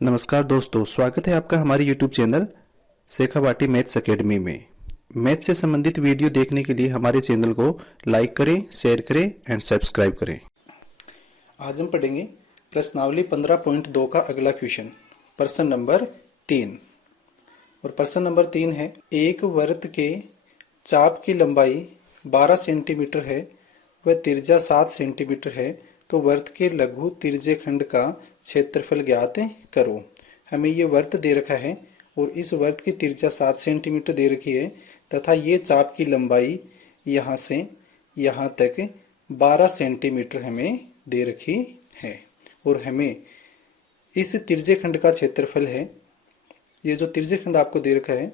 नमस्कार दोस्तों, स्वागत है आपका हमारे YouTube channel Shekhawati maths academy में। मैथ से संबंधित वीडियो देखने के लिए हमारे चैनल को लाइक करें, शेयर करें एंड सब्सक्राइब करें। आज हम पढ़ेंगे प्रश्नावली 15.2 का अगला क्वेश्चन, प्रश्न नंबर 3। और प्रश्न नंबर 3 है, एक वृत्त के चाप की लंबाई 12 सेंटीमीटर है व त्रिज्या 7 सेंटीमीटर है, तो वृत्त के लघु तिर्जे खंड का क्षेत्रफल ज्ञात करो। हमें ये वृत्त दे रखा है और इस वृत्त की त्रिज्या 7 सेंटीमीटर दे रखी है तथा ये चाप की लंबाई यहाँ से यहाँ तक 12 सेंटीमीटर हमें दे रखी है और हमें इस तिर्जे खंड का क्षेत्रफल है, ये जो तिर्जे खंड आपको दे रखा है,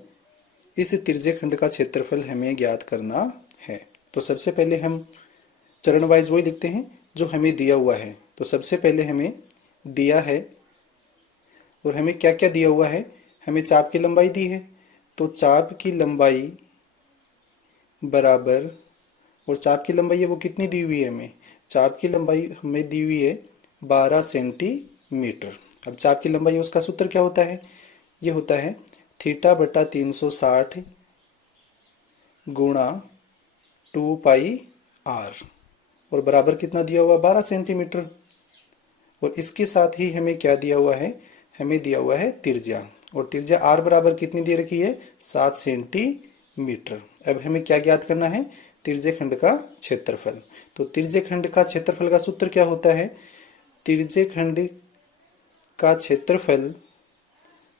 इस तिर्जे खंड का क्षेत्रफल हमें ज्ञात करना है। तो सबसे पहले हम चरण वाइज वही लिखते हैं जो हमें दिया हुआ है। तो सबसे पहले हमें दिया है और हमें क्या क्या दिया हुआ है, हमें चाप की लंबाई दी है, तो चाप की लंबाई बराबर, और चाप की लंबाई है वो कितनी दी हुई है, हमें चाप की लंबाई हमें दी हुई है 12 सेंटीमीटर। अब चाप की लंबाई उसका सूत्र क्या होता है, ये होता है थीटा बटा 360 गुणा 2 पाई आर, और बराबर कितना दिया हुआ 12 सेंटीमीटर। और इसके साथ ही हमें क्या दिया हुआ है, हमें दिया हुआ है त्रिज्या, और त्रिज्या आर बराबर कितनी दे रखी है 7 सेंटीमीटर। अब हमें क्या ज्ञात करना है, त्रिज्य खंड का क्षेत्रफल। तो त्रिज्य खंड का क्षेत्रफल का सूत्र क्या होता है, त्रिज्य खंड का क्षेत्रफल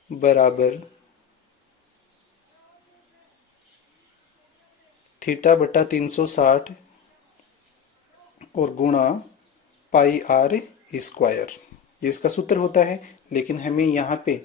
बराबर थीटा बटा 360 और गुणा पाई आर स्क्वायर, ये इसका सूत्र होता है। लेकिन हमें यहाँ पे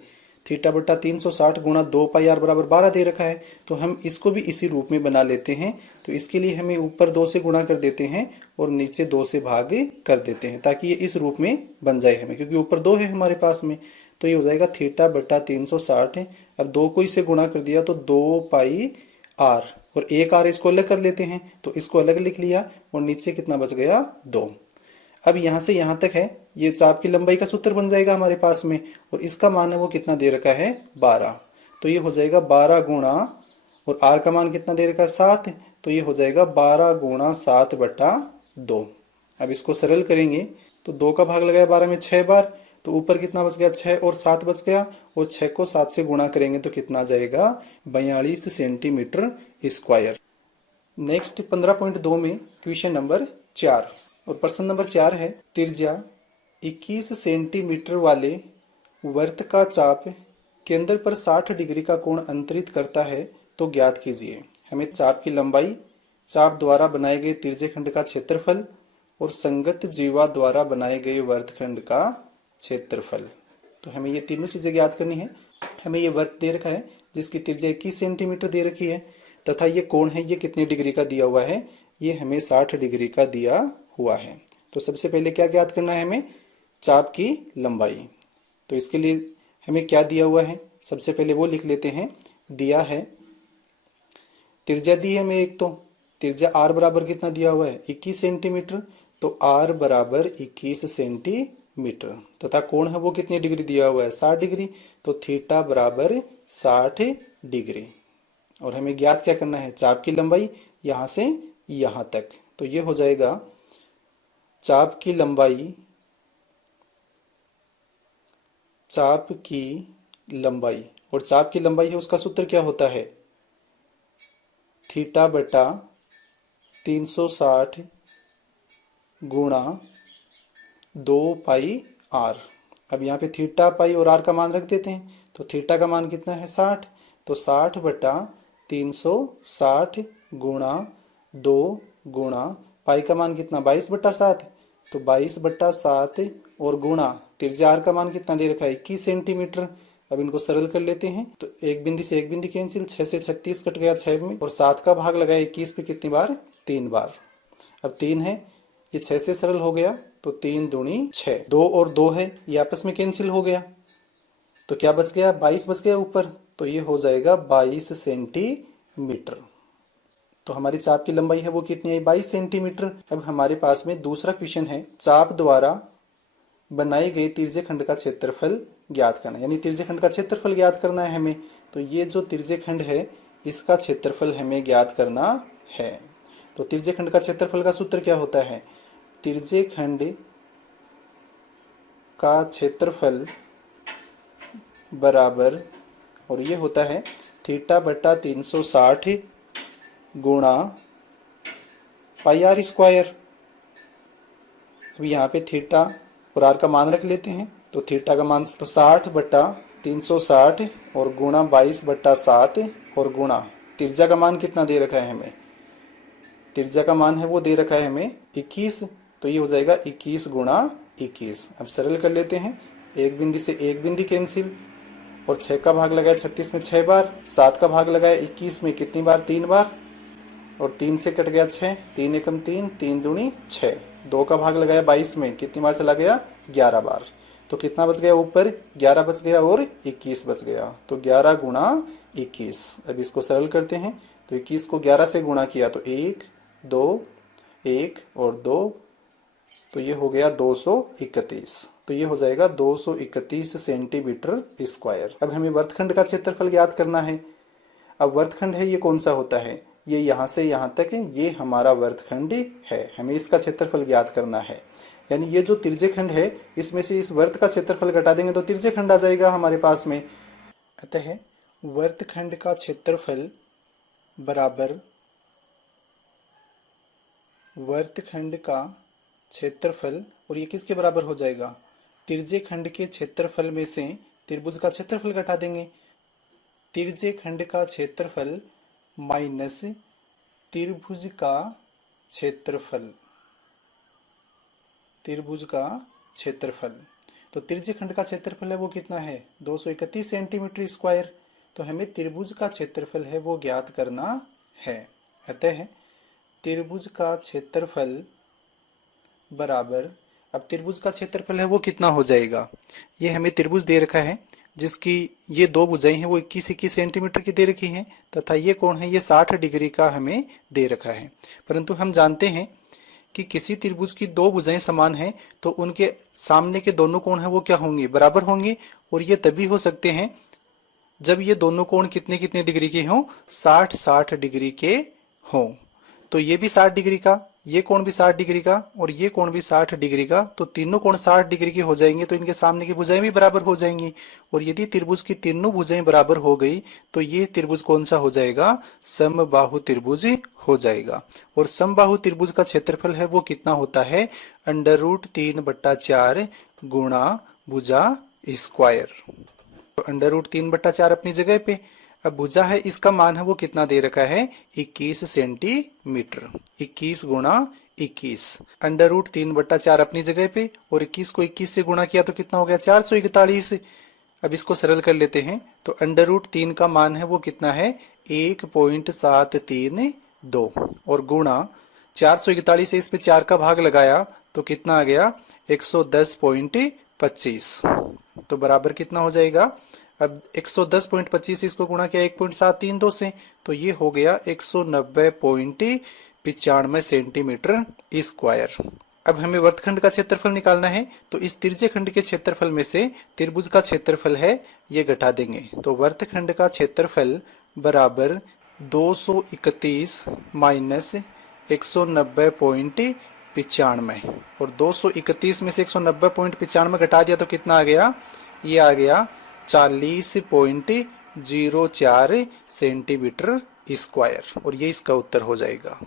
थीटा बटा 360 गुणा 2 पाई आर बराबर 12 दे रखा है, तो हम इसको भी इसी रूप में बना लेते हैं। तो इसके लिए हमें ऊपर 2 से गुणा कर देते हैं और नीचे 2 से भाग कर देते हैं, ताकि ये इस रूप में बन जाए हमें, क्योंकि ऊपर 2 है हमारे पास में। तो ये हो जाएगा थीटा बटा 360, अब 2 को इससे गुणा कर दिया तो 2 पाई आर, और एक आर इसको अलग कर लेते हैं, तो इसको अलग लिख लिया और नीचे कितना बच गया 2। अब यहाँ से यहाँ तक है, ये चाप की लंबाई का सूत्र बन जाएगा हमारे पास में, और इसका मान है वो कितना दे रखा है 12। तो ये हो जाएगा 12 गुणा, और आर का मान कितना दे रखा है 7, तो ये हो जाएगा 12 गुणा 7 बटा 2। अब इसको सरल करेंगे तो 2 का भाग लगाया 12 में 6 बार, तो ऊपर कितना बच गया 6 और 7 बच गया, और 6 को 7 से गुणा करेंगे तो कितना आ जाएगा 42 सेंटीमीटर स्क्वायर। नेक्स्ट 15.2 में क्वेश्चन नंबर 4, और प्रश्न नंबर 4 है, त्रिज्या 21 सेंटीमीटर वाले वृत्त का चाप केंद्र पर 60 डिग्री का कोण अंतरित करता है, तो ज्ञात कीजिए। हमें चाप की लंबाई, चाप द्वारा बनाए गए तिर्यकखंड का क्षेत्रफल और संगत जीवा द्वारा बनाए गए वृत्तखंड का क्षेत्रफल, तो हमें ये तीनों चीजें ज्ञात करनी है। हमें ये वृत्त दे रखा है जिसकी त्रिज्या 21 सेंटीमीटर दे रखी है, तथा ये कोण है ये कितने डिग्री का दिया हुआ है, ये हमें 60 डिग्री का दिया हुआ है। तो सबसे पहले क्या ज्ञात करना है, हमें चाप की लंबाई। तो इसके लिए हमें क्या दिया हुआ है, सबसे पहले वो लिख लेते हैं। दिया है त्रिज्या, दी है हमें एक, तो त्रिज्या आर बराबर कितना दिया हुआ है 21 सेंटीमीटर, तो आर बराबर 21 सेंटीमीटर, तथा कोण है वो कितने डिग्री दिया हुआ है 60 डिग्री, तो थीटा बराबर 60 डिग्री। और हमें ज्ञात क्या करना है, चाप की लंबाई यहां से यहां तक, तो ये हो जाएगा चाप की लंबाई, चाप की लंबाई, और चाप की लंबाई है उसका सूत्र क्या होता है, थीटा बटा 360 गुणा 2 पाई आर। अब यहाँ पे थीटा, पाई और आर का मान रख देते हैं, तो थीटा का मान कितना है 60, तो 60 बटा 360 गुणा 2 गुणा पाई का मान कितना 22 बटा 7, तो 22 बटा 7 और गुणा त्रिज्या आर का मान कितना दे रखा है 21 सेंटीमीटर। अब इनको सरल कर लेते हैं, तो एक बिंदी से एक बिंदी कैंसिल, 6 से 36 कट गया 6 में, और 7 का भाग लगाया 21 पे कितनी बार 3 बार। अब 3 है, ये 6 से सरल हो गया, तो 3 दूनी 6, 2 और 2 है ये आपस में कैंसिल हो गया, तो क्या बच गया 22 बच गया ऊपर, तो ये हो जाएगा 22 सेंटीमीटर। तो हमारी चाप की लंबाई है वो कितनी है 22 सेंटीमीटर। अब हमारे पास में दूसरा क्वेश्चन है, चाप द्वारा बनाए गए तिर्यकखंड का क्षेत्रफल ज्ञात करना है। यानी तिर्यकखंड का क्षेत्रफल ज्ञात करना है हमें। तो ये जो तिर्यकखंड है इसका क्षेत्रफल हमें ज्ञात करना है। तो तिर्यकखंड का क्षेत्रफल का सूत्र क्या होता है? तिर्यकखंड का क्षेत्रफल बराबर, और ये होता है थीटा बटा 360 गुणा पाई आर स्क्वायर। अब यहाँ पे थीटा और आर का मान रख लेते हैं। तो थीटा का मान तो 60 बटा 360 और गुणा 22/7 और गुणा त्रिज्या का मान कितना दे रखा है हमें? त्रिज्या का मान है वो दे रखा है हमें 21। तो ये हो जाएगा 21 गुणा 21। अब सरल कर लेते हैं। एक बिंदु से एक बिंदु कैंसिल, और 6 का भाग लगाया 36 में 6 बार, 7 का भाग लगाया 21 में कितनी बार? 3 बार, और 3 से कट गया 6, 3 एकम 3, 3 दूनी 6। 2 का भाग लगाया 22 में कितनी बार चला गया? 11 बार। तो कितना बच गया ऊपर? 11 बच गया और 21 बच गया। तो 11 गुणा 21। अब इसको सरल करते हैं। तो 21 को 11 से गुणा किया तो 1 2 1 और 2, तो ये हो गया 231। तो ये हो जाएगा 231 सेंटीमीटर स्क्वायर। अब हमें वर्तखंड का क्षेत्रफल ज्ञात करना है। अब वर्तखंड है ये कौन सा होता है? ये यहाँ से यहाँ तक है, ये हमारा वर्तखंड है। हमें इसका क्षेत्रफल ज्ञात करना है। यानी ये जो तिर्यकखंड है इसमें से इस वर्त का क्षेत्रफल घटा देंगे तो तिर्यकखंड आ जाएगा हमारे पास में। अतः वर्तखंड का क्षेत्रफल बराबर वर्तखंड का क्षेत्रफल, और ये किसके बराबर हो जाएगा? तिर्यकखंड के क्षेत्रफल में से त्रिभुज का क्षेत्रफल घटा देंगे। तिर्यकखंड का क्षेत्रफल माइनस त्रिभुज का क्षेत्रफल, त्रिभुज का क्षेत्रफल। तो तिर्यकखंड का क्षेत्रफल है वो कितना है? 231 सेंटीमीटर स्क्वायर। तो हमें त्रिभुज का क्षेत्रफल है वो ज्ञात करना है। अतः त्रिभुज का क्षेत्रफल बराबर, अब त्रिभुज का क्षेत्रफल है वो कितना हो जाएगा? ये हमें त्रिभुज दे रखा है जिसकी ये दो भुजाएं हैं वो 21-21 सेंटीमीटर की दे रखी हैं, तथा ये कोण है ये 60 डिग्री का हमें दे रखा है। परंतु हम जानते हैं कि किसी त्रिभुज की दो भुजाएं समान हैं तो उनके सामने के दोनों कोण हैं वो क्या होंगे? बराबर होंगे। और ये तभी हो सकते हैं जब ये दोनों कोण कितने कितने डिग्री के हों? 60-60 डिग्री के हों। तो ये भी 60 डिग्री का, ये कोण भी 60 डिग्री का और ये कोण भी 60 डिग्री का। तो तीनों कोण 60 डिग्री के हो जाएंगे तो इनके सामने की भुजाएं भी बराबर हो जाएंगी। और यदि त्रिभुज की तीनों भुजाएं बराबर हो गई तो ये त्रिभुज कौन सा हो जाएगा? समबाहु त्रिभुज हो जाएगा। और समबाहु त्रिभुज का क्षेत्रफल है वो कितना होता है? √3/4 गुणा भुजा स्क्वायर। तो √3/4 अपनी जगह पे। अब भुजा है इसका मान है वो कितना दे रखा है? 21 सेंटीमीटर। 21 गुणा 21, √3/4 अपनी जगह पे, और 21 को 21 से गुणा किया तो कितना हो गया? 441। अब इसको सरल कर लेते हैं। तो √3 का मान है वो कितना है? 1.732 और गुणा 441 से इसमें 4 का भाग लगाया तो कितना आ गया? 110.25। तो बराबर कितना हो जाएगा? अब 110.25 इसको गुणा किया 1.732 से, तो ये हो गया 190.95 सेंटीमीटर स्क्वायर। अब हमें वर्तखंड का क्षेत्रफल निकालना है। तो इस तिर्यकखंड के क्षेत्रफल में से त्रिभुज का क्षेत्रफल है ये घटा देंगे। तो वर्तखंड का क्षेत्रफल बराबर 231 माइनस 190.95, और 231 में से 190.95 घटा दिया तो कितना आ गया? ये आ गया 40.04 सेंटीमीटर स्क्वायर। और ये इसका उत्तर हो जाएगा।